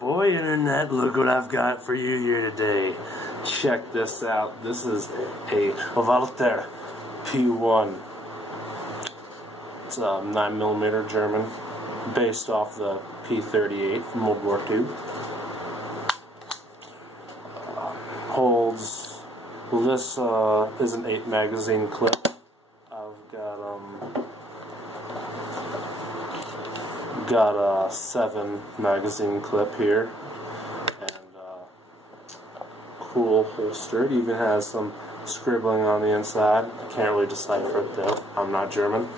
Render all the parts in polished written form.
boy, Internet, look what I've got for you here today. Check this out. This is a Walther P1. It's a 9mm German, based off the P38 from World War II. Holds, well, this is an 8 magazine clip. I've got a 7 magazine clip here, and cool holster. It even has some scribbling on the inside. I can't really decipher it though. I'm not German.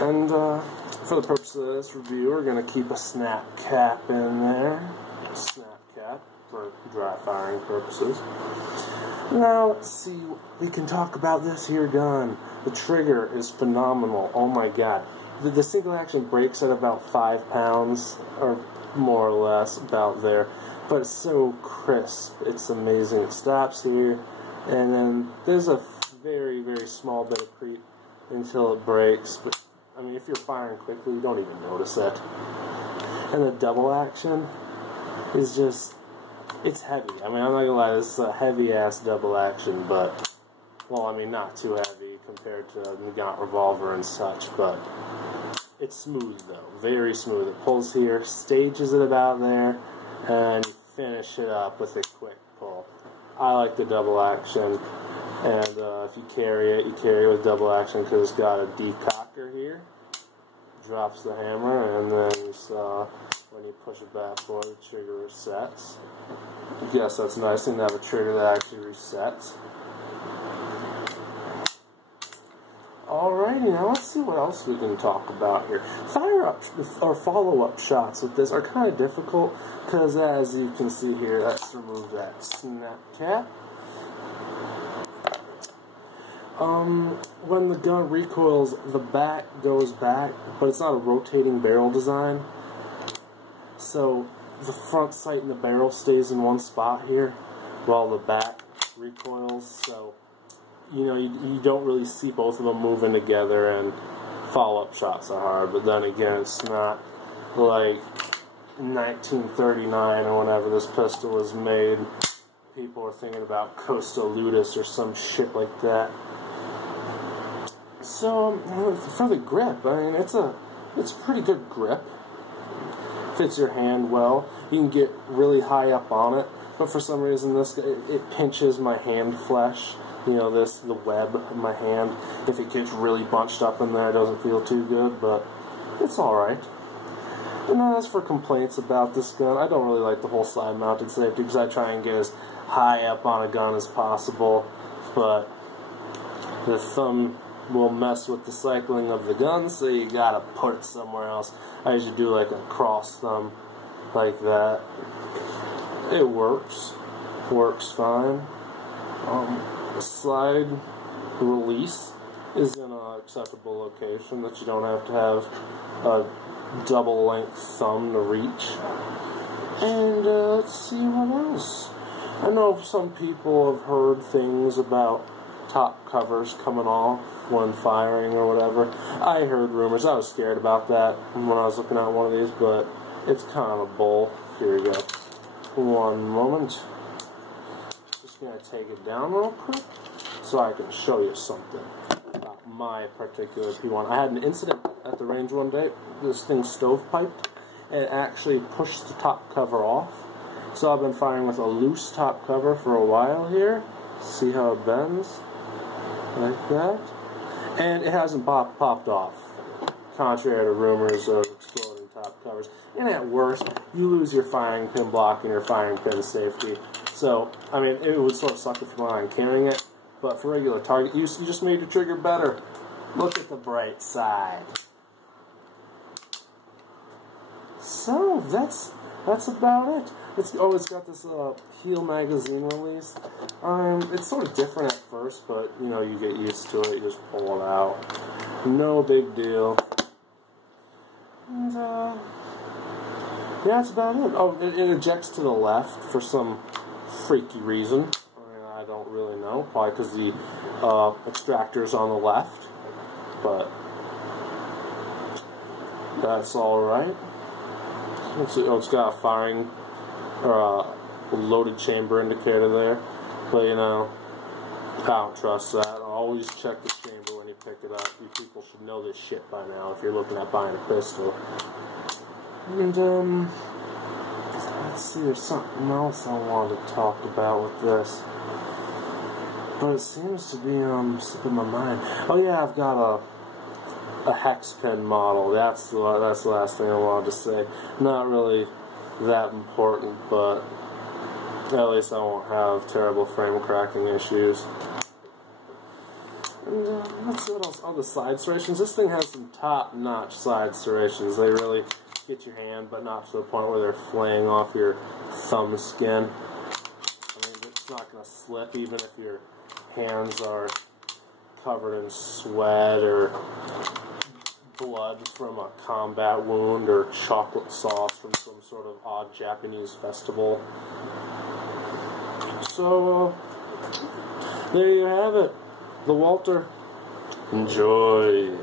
And for the purpose of this review, we're going to keep a snap cap in there. Snap cap for dry firing purposes. Now, let's see, we can talk about this here gun. The trigger is phenomenal. Oh my god. The single action breaks at about 5 pounds, or more or less, about there. But it's so crisp. It's amazing. It stops here, and then there's a very, very small bit of creep until it breaks. But, I mean, if you're firing quickly, you don't even notice it. And the double action is just, it's heavy. I mean, I'm not gonna lie, this is a heavy-ass double action, but, well, I mean, not too heavy compared to the Nagant revolver and such, but it's smooth, though. Very smooth. It pulls here, stages it about there, and you finish it up with a quick pull. I like the double action, and if you carry it with double action because it's got a decocker here. Drops the hammer, and then when you push it back forward, the trigger resets. I guess that's a nice thing to have a trigger that actually resets. Alrighty, now let's see what else we can talk about here. Fire-up or follow-up shots with this are kind of difficult because, as you can see here, let's remove that snap cap. When the gun recoils, the back goes back, but it's not a rotating barrel design. So the front sight and the barrel stays in one spot here while the back recoils. So, you know, you don't really see both of them moving together, and follow-up shots are hard. But then again, it's not like 1939 or whenever this pistol was made. People are thinking about Costa Ludus or some shit like that. So for the grip, I mean, it's a pretty good grip. Fits your hand well. You can get really high up on it, but for some reason it pinches my hand flesh. You know, the web of my hand. If it gets really bunched up in there, it doesn't feel too good, but it's alright. And as for complaints about this gun, I don't really like the whole side-mounted safety because I try and get as high up on a gun as possible, but the thumb will mess with the cycling of the gun, so you gotta put it somewhere else. I usually do like a cross thumb like that. It works fine. The slide release is in an acceptable location that you don't have to have a double length thumb to reach. And let's see what else. I know some people have heard things about top covers coming off when firing or whatever. I heard rumors. I was scared about that when I was looking at one of these, but it's kind of a bull. Here we go. One moment. Just going to take it down real quick so I can show you something about my particular P1. I had an incident at the range one day. This thing stovepiped and it actually pushed the top cover off. So I've been firing with a loose top cover for a while here. See how it bends? Like that. And it hasn't popped off, contrary to rumors of exploding top covers. And at worst, you lose your firing pin block and your firing pin safety. So, I mean, it would sort of suck if you're not carrying it, but for regular target use, you just made your trigger better. Look at the bright side. So, that's about it. It's got this heel magazine release. It's sort of different at first, but you know, you get used to it. You just pull it out. No big deal. And yeah, that's about it. Oh, it ejects to the left for some freaky reason. I mean, I don't really know. Probably because the extractor's on the left. But that's all right. let's see, oh, it's got a firing or a loaded chamber indicator there, but you know, I don't trust that. Always check the chamber when you pick it up. You people should know this shit by now if you're looking at buying a pistol. And let's see, there's something else I wanted to talk about with this, but it seems to be slipping my mind. Oh yeah, I've got a hex pen model. That's the last thing I wanted to say. Not really that important, but at least I won't have terrible frame cracking issues. And let's see what else. Oh, the side serrations. This thing has some top-notch side serrations. They really get your hand, but not to the point where they're flaying off your thumb skin. I mean, it's not going to slip even if your hands are covered in sweat or blood from a combat wound or chocolate sauce from some sort of odd Japanese festival. So, there you have it. The Walther. Enjoy.